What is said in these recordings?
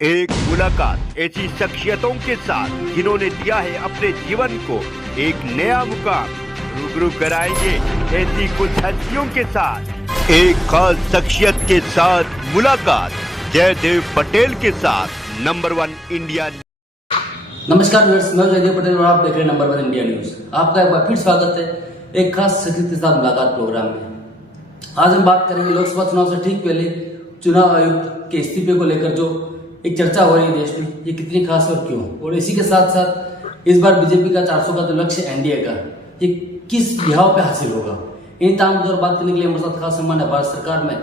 एक मुलाकात ऐसी शख्सियतों के साथ जिन्होंने दिया है अपने जीवन को एक नया मुकाम। रूबरू कराएंगे ऐसी कुछ हस्तियों के साथ एक खास शख्सियत के साथ मुलाकात। जयदेव पटेल के साथ नंबर 1 इंडिया। नमस्कार व्यूअर्स, मैं जयदेव पटेल और आप देख रहे हैं नंबर 1 इंडिया न्यूज। आपका एक बार फिर स्वागत है एक खास शख्सियत के साथ मुलाकात प्रोग्राम में। आज हम बात करेंगे लोकसभा चुनाव से ठीक पहले चुनाव आयुक्त के इस्तीफे को लेकर जो एक चर्चा हो रही है देश में, ये कितनी खास और क्यों। और इसी के साथ साथ इस बार बीजेपी का 400 का जो लक्ष्य एनडीए का, ये किस बिहाव पे हासिल होगा। इन तमाम मुद्दों पर बात करने के लिए हमारे साथ खास मेहमान है भारत सरकार में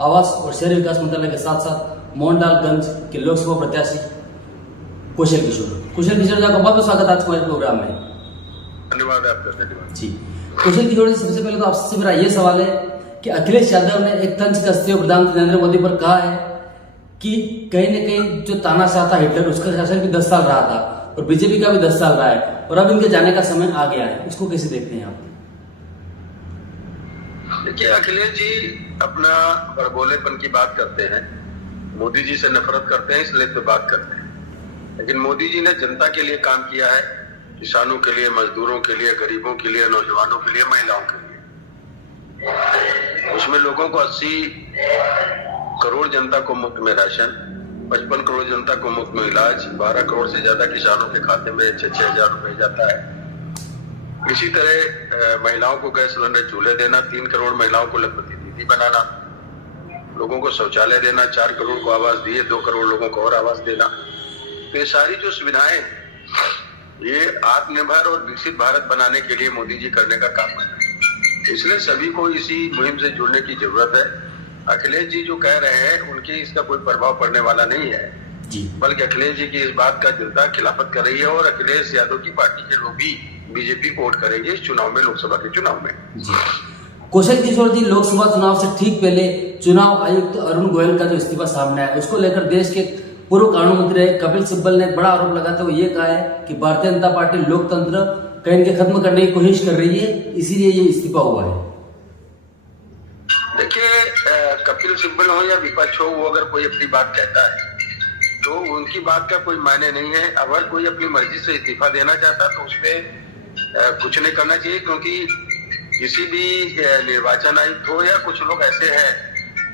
आवास और शहरी विकास मंत्रालय के साथ साथ मोहनलालगंज के लोकसभा प्रत्याशी कौशल किशोर जी का बहुत स्वागत आज हमारे प्रोग्राम में। धन्यवाद आपका। धन्यवाद जी। कौशल किशोर जी, सबसे पहले तो आपसे मेरा ये सवाल है कि अखिलेश यादव ने एक तंज कसते हुए प्रधानमंत्री नरेंद्र मोदी पर कहा है कि कहीं न कहीं जो तानाशाह था हिटलर, उसका शासन भी 10 साल रहा था और बीजेपी का भी 10 साल रहा है और अब इनके जाने का समय आ गया है। उसको कैसे देखते हैं आप? देखिए, अखिलेश जी अपना बड़बोलेपन की बात करते हैं, मोदी जी से नफरत करते हैं इसलिए तो बात करते हैं। लेकिन मोदी जी ने जनता के लिए काम किया है, किसानों के लिए, मजदूरों के लिए, गरीबों के लिए, नौजवानों के लिए, महिलाओं के लिए। उसमें लोगों को 80 करोड़ जनता को मुफ्त में राशन, 55 करोड़ जनता को मुफ्त में इलाज, 12 करोड़ से ज्यादा किसानों के खाते में 6-6 हजार रुपए जाता है। इसी तरह महिलाओं को गैस सिलेंडर चूल्हे देना, 3 करोड़ महिलाओं को लखपति दीदी बनाना, लोगों को शौचालय देना, 4 करोड़ को आवास दिए, 2 करोड़ लोगों को और आवास देना। तो ये सारी जो सुविधाएं, ये आत्मनिर्भर और विकसित भारत बनाने के लिए मोदी जी करने का काम कर रहे हैं। इसलिए सभी को इसी मुहिम से जुड़ने की जरूरत है। अखिलेश जी जो कह रहे हैं उनकी इसका कोई प्रभाव पड़ने वाला नहीं है जी, बल्कि अखिलेश जी की इस बात का जनता खिलाफत कर रही है और अखिलेश यादव की पार्टी के लोग भी बीजेपी को वोट करेंगे इस चुनाव में, लोकसभा के चुनाव में जी। कौशल किशोर जी, लोकसभा चुनाव से ठीक पहले चुनाव आयुक्त अरुण गोयल का जो इस्तीफा सामने आया, उसको लेकर देश के पूर्व कानून मंत्री कपिल सिब्बल ने बड़ा आरोप लगाते हुए ये कहा है कि भारतीय जनता पार्टी लोकतंत्र कहीं के खत्म करने की कोशिश कर रही है, इसीलिए ये इस्तीफा हुआ है। देखिए, कपिल सिब्बल हो या विपक्ष हो, वो अगर कोई अपनी बात कहता है तो उनकी बात का कोई मायने नहीं है। अगर कोई अपनी मर्जी से इस्तीफा देना चाहता तो उसमें कुछ नहीं करना चाहिए, क्योंकि किसी भी निर्वाचन आयुक्त हो या कुछ लोग ऐसे हैं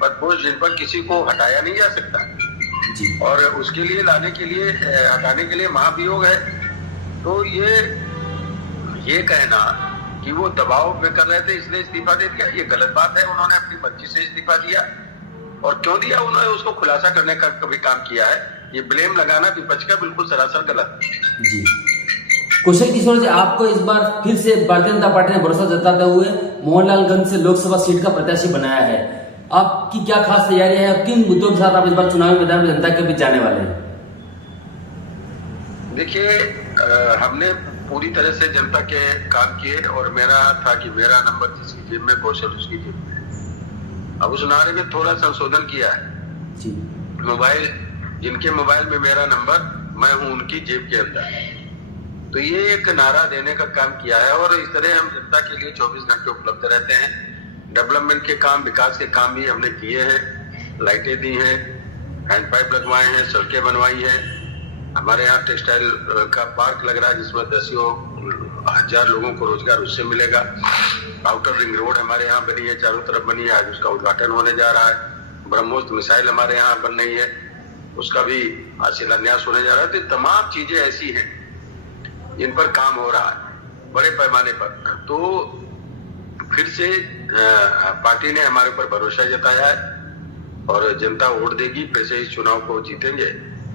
पदपोस्ट जिन पर किसी को हटाया नहीं जा सकता जी, और उसके लिए लाने के लिए, हटाने के लिए महाभियोग है। तो ये कहना कि वो दबाव में कर रहे थे इसलिए इस्तीफा दे दिया, ये गलत बात है। उन्होंने अपनी मर्जी से इस्तीफा दिया और क्यों दिया, उन्होंने उसको खुलासा करने का कभी काम किया है। ये ब्लेम लगाना विपक्ष का बिल्कुल सरासर गलत जी। कौशल किशोर जी, आपको इस बार फिर से भारतीय जनता पार्टी ने भरोसा जताते हुए मोहनलालगंज से लोकसभा सीट का प्रत्याशी बनाया है। आपकी क्या खास तैयारी है और किन मुद्दों के साथ आप इस बार चुनावी मैदान में जनता के बीच जाने वाले हैं? देखिए, हमने पूरी तरह से जनता के काम किए और मेरा था कि मेरा नंबर जिसकी जेब में, कौशल उसकी जेब में। अब उस नारे में थोड़ा संशोधन किया है जी। मोबाइल, जिनके मोबाइल में मेरा नंबर, मैं हूं उनकी जेब के अंदर, तो ये एक नारा देने का काम किया है। और इस तरह हम जनता के लिए 24 घंटे उपलब्ध रहते हैं। डेवलपमेंट के काम, विकास के काम भी हमने किए हैं, लाइटें दी हैं, हैंडपाइप लगवाए हैं, सड़कें बनवाई हैं। हमारे यहाँ टेक्सटाइल का पार्क लग रहा है जिसमें 10,000 लोगों को रोजगार उससे मिलेगा। आउटर रिंग रोड हमारे यहाँ बनी है, चारों तरफ बनी है, आज उसका उद्घाटन होने जा रहा है। ब्रह्मोस मिसाइल हमारे यहाँ बन रही है, उसका भी आज शिलान्यास होने जा रहा है। तो तमाम चीजें ऐसी हैं जिन पर काम हो रहा है बड़े पैमाने पर। तो फिर से पार्टी ने हमारे ऊपर भरोसा जताया है और जनता वोट देगी, फिर से इस चुनाव को जीतेंगे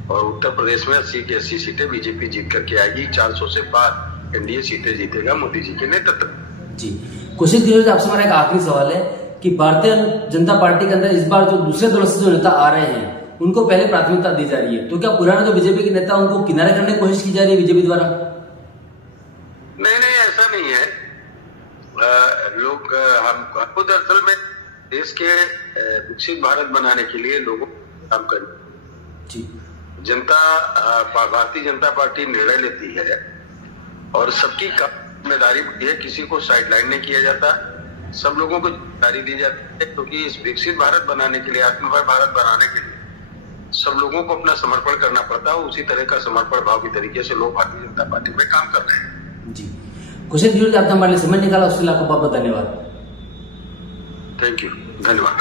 और उत्तर प्रदेश में 80 की 80 सीटें बीजेपी जीत करके आएगी। 400 से पार एनडीए सीटें जीतेगा मोदी जी के नेतृत्व जी। कौशल किशोर जी, आपसे हमारा एक आखिरी सवाल है कि भारतीय जनता पार्टी के अंदर इस बार जो दूसरे दलों से जो नेता आ रहे हैं उनको पहले प्राथमिकता दी जा रही है, तो क्या पुराने जो बीजेपी के नेता उनको किनारे करने की कोशिश की जा रही है बीजेपी द्वारा? नहीं, ऐसा नहीं है। लोग हमको दरअसल में देश के विकसित भारत बनाने के लिए लोगों को काम करें जी। जनता, भारतीय जनता पार्टी निर्णय लेती है और सबकी जिम्मेदारी होती है, किसी को साइडलाइन नहीं किया जाता, सब लोगों को जिम्मेदारी दी जाती है। क्योंकि इस विकसित भारत बनाने के लिए, आत्मनिर्भर भारत बनाने के लिए सब लोगों को अपना समर्पण करना पड़ता है, उसी तरह का समर्पण भाव के तरीके से लोग भारतीय जनता पार्टी में काम कर रहे हैं। जी, कुछ आपने हमारे लिए समय निकाला, उसके लिए आपको बहुत बहुत धन्यवाद। थैंक यू, धन्यवाद।